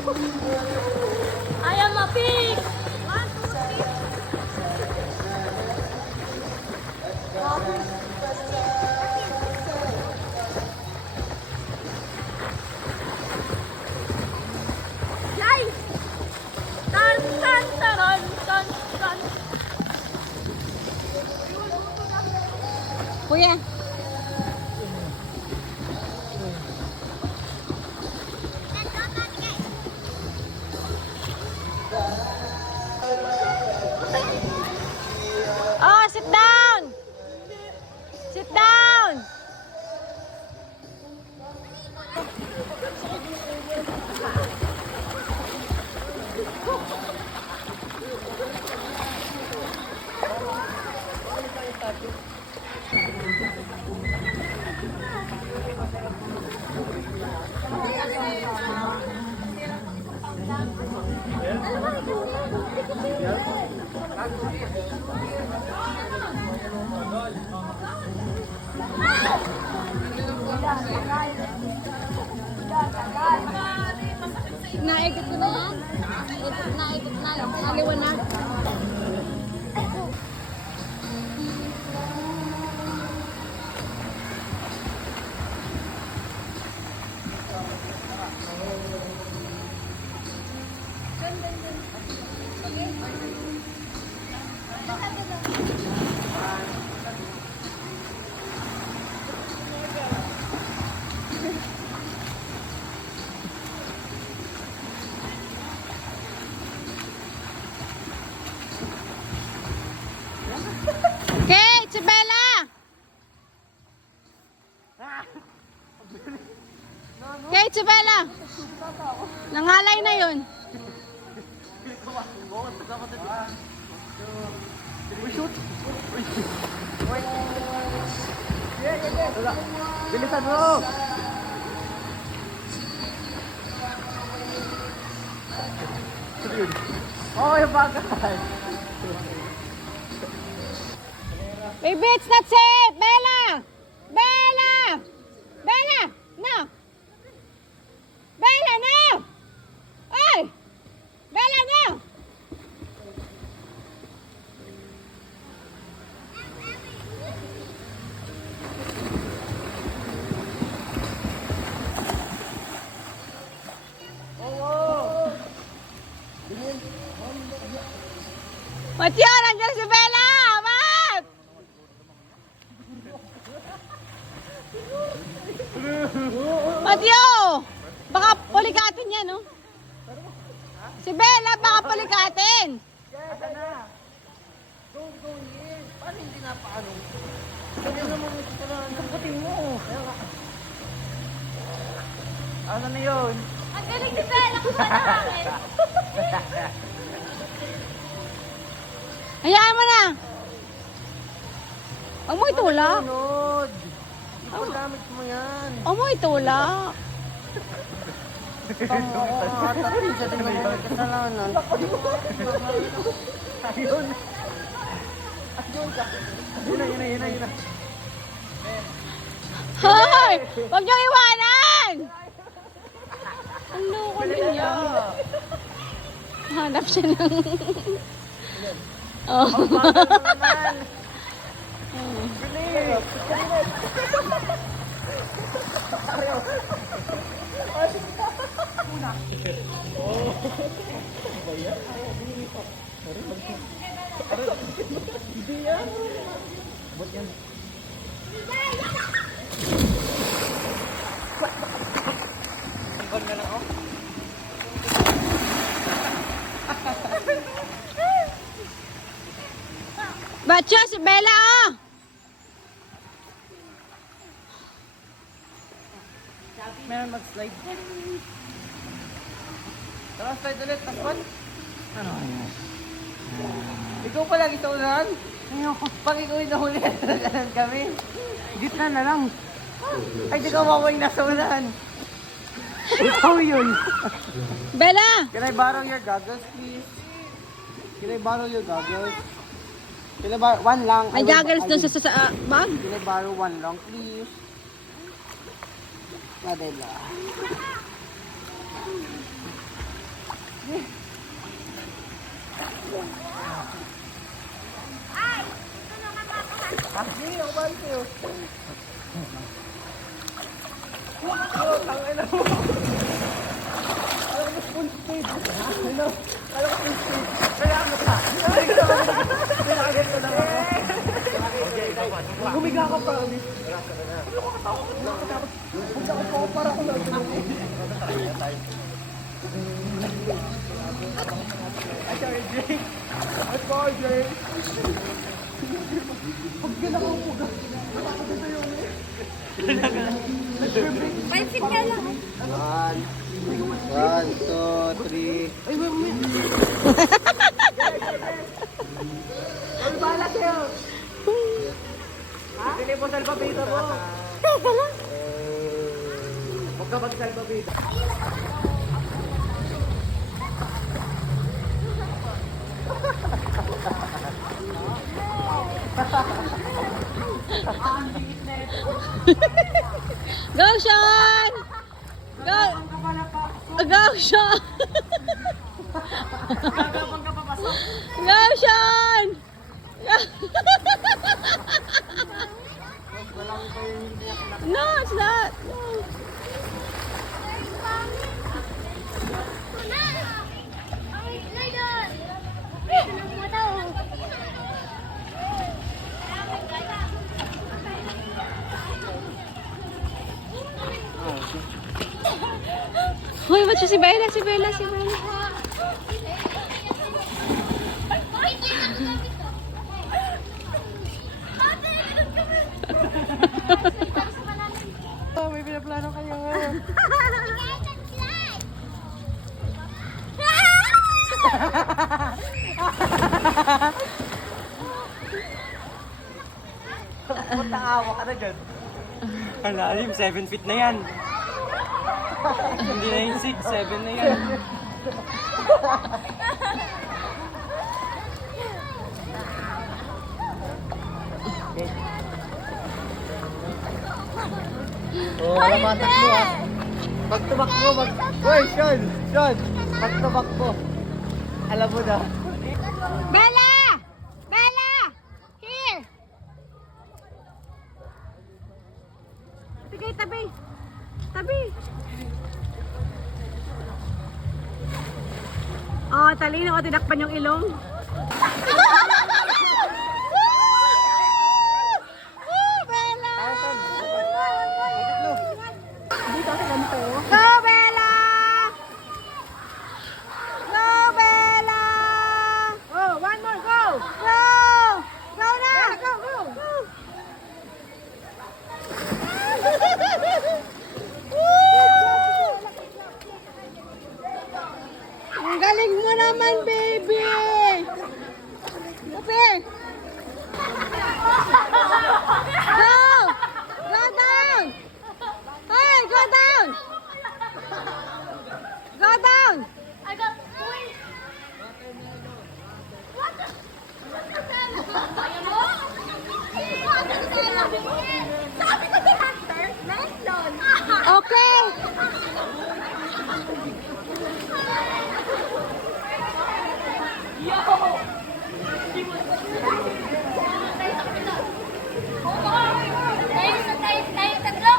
I am a pig! Yay! Tan tan taran tan tan. Kuya. Oh, sit down. Sit down. Naikot ko na yan. Naikot na. Naliwanag. Kate, si Bella! Kate, si Bella! Nangalay na yun. Bilisan mo! Oh, yung bagay! Baby, it's not safe! Bella! Bella! Bella! No! Bella, no! Oy! Bella, no! Matyo, nandiyan si Bella! Mat! Matyo! Baka palikatin yan, no? Si Bella, baka palikatin! Yes, na! Go in! Paano hindi napaano? Sabi naman ito ka lang. Sabutin mo! Ano na yun? Ang galing ni Bella ko sa namin. Hayaan mo na! Huwag mo itulak! Sunod! Ipadamit mo yan! Huwag mo itulak! Tama ko nga tatin siya din naman may kasalanan. Ayun! Ayun ka! Yun na! Hoy! Huwag niyong iwanan! Ang loko niya. Hanap siya ng... Oh. Ang bagal mo naman! Bilis! Bacho, si Bella, oh! Meron mag-slide. Tara, slide ulit. Takpan. Ano? Ikaw pa lagi sa unahan? Ayoko. Pag ikaw yung nahuli, nagalan kami. Gitna na lang. Ay, di ka maway na sa unahan. Ikaw yun. Bella! Can I borrow your goggles, please? Can I borrow your goggles? Can I borrow one lang? May goggles doon sa bag? Can I borrow one lang, please? Madela. Ay! Tulungan mo ako. Ah, sige, ako ba sa'yo? Oh, tangin na mo. Alam ko full speed. Ano? Alam ko full speed. Kaya ano ka? Pinakagat ko lang ako. Humiga ka pa. Ano ka katakot? Huwag ako pa para ko lang. Ay, sorry, Jake. Ay, sorry, Jake. Pag ginakaw po ka. Pansin ka lang. 1, 2, 3. Ay, may. Ay, bahala sa'yo. Ha? Hindi mo salpapita mo. Teka lang. Huwag ka magsalpapita. Go, Sean! Go! Go, Sean! Go, Sean! No, it's not. No. Hoy, ba't si Bella? Si Bella, si Bella. Oh, may pinaplano kayo. Punta-awa ka na dyan. Ang lalim, 7 feet na yan. Hindi na yung 6, 7 na yan. Oo, matakbo ah. Pag tumakbo, Hoy, Sean! Sean! Pag tumakbo, alam mo na. Bella! Bella! Here! Sige, tabi. Tabi. Oh, talino ko tinakpan yung ilong. Bella! Go, Bella! Go, Bella! Oh, one more, go! Go! Go na! Go, go! Go! Ang galing mo naman, baby! Kape! Go! Go down! Hey, go down! Go down! I got wait. What the? Sabi ko si Hunter, Melon. Okay! Tayo tatlo.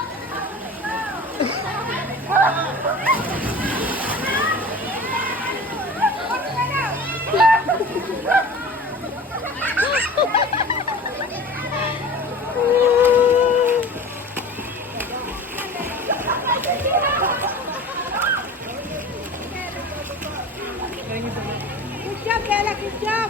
Good job, Bella. Good job.